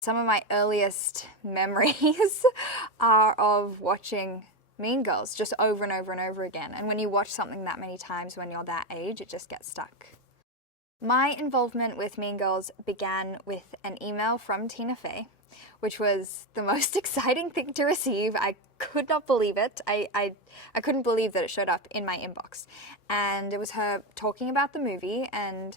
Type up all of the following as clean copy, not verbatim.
Some of my earliest memories are of watching Mean Girls just over and over and over again. And when you watch something that many times when you're that age, it just gets stuck. My involvement with Mean Girls began with an email from Tina Fey, which was the most exciting thing to receive. I could not believe it. I couldn't believe that it showed up in my inbox. And it was her talking about the movie and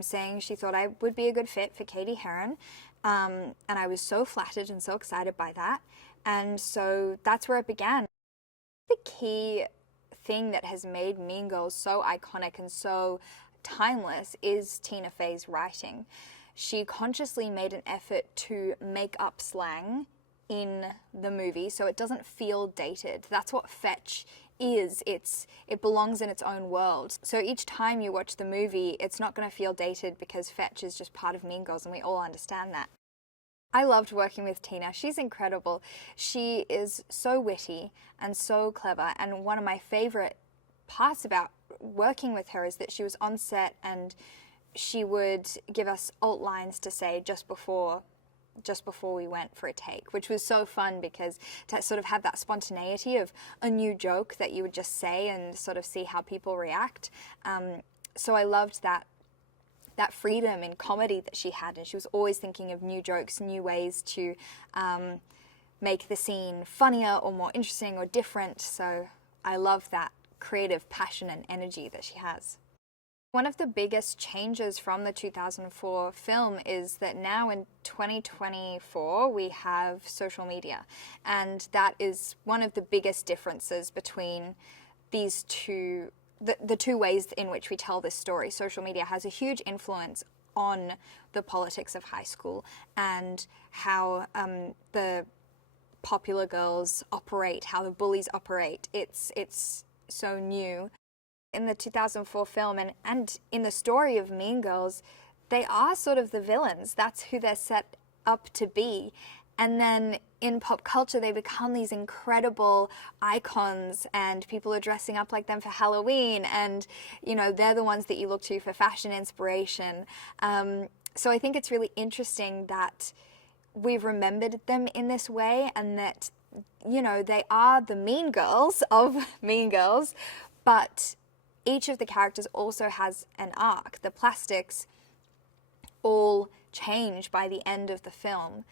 saying she thought I would be a good fit for Katie Heron. And I was so flattered and so excited by that. And so that's where it began. The key thing that has made Mean Girls so iconic and so timeless is Tina Fey's writing. She consciously made an effort to make up slang in the movie so it doesn't feel dated. That's what fetch is. It belongs in its own world. So each time you watch the movie, it's not going to feel dated because fetch is just part of Mean Girls and we all understand that. I loved working with Tina. She's incredible. She is so witty and so clever, and one of my favorite parts about working with her is that she was on set and she would give us alt lines to say just before we went for a take, which was so fun because to sort of have that spontaneity of a new joke that you would just say and sort of see how people react. So I loved that freedom in comedy that she had, and she was always thinking of new jokes, new ways to make the scene funnier or more interesting or different. So I love that creative passion and energy that she has. One of the biggest changes from the 2004 film is that now in 2024 we have social media, and that is one of the biggest differences between these two, the two ways in which we tell this story. Social media has a huge influence on the politics of high school and how the popular girls operate, how the bullies operate. It's so new. In the 2004 film and in the story of Mean Girls, they are sort of the villains. That's who they're set up to be. And then in pop culture, they become these incredible icons and people are dressing up like them for Halloween. And, you know, they're the ones that you look to for fashion inspiration. So I think it's really interesting that we've remembered them in this way and that, you know, they are the mean girls of Mean Girls, but each of the characters also has an arc. The plastics all change by the end of the film.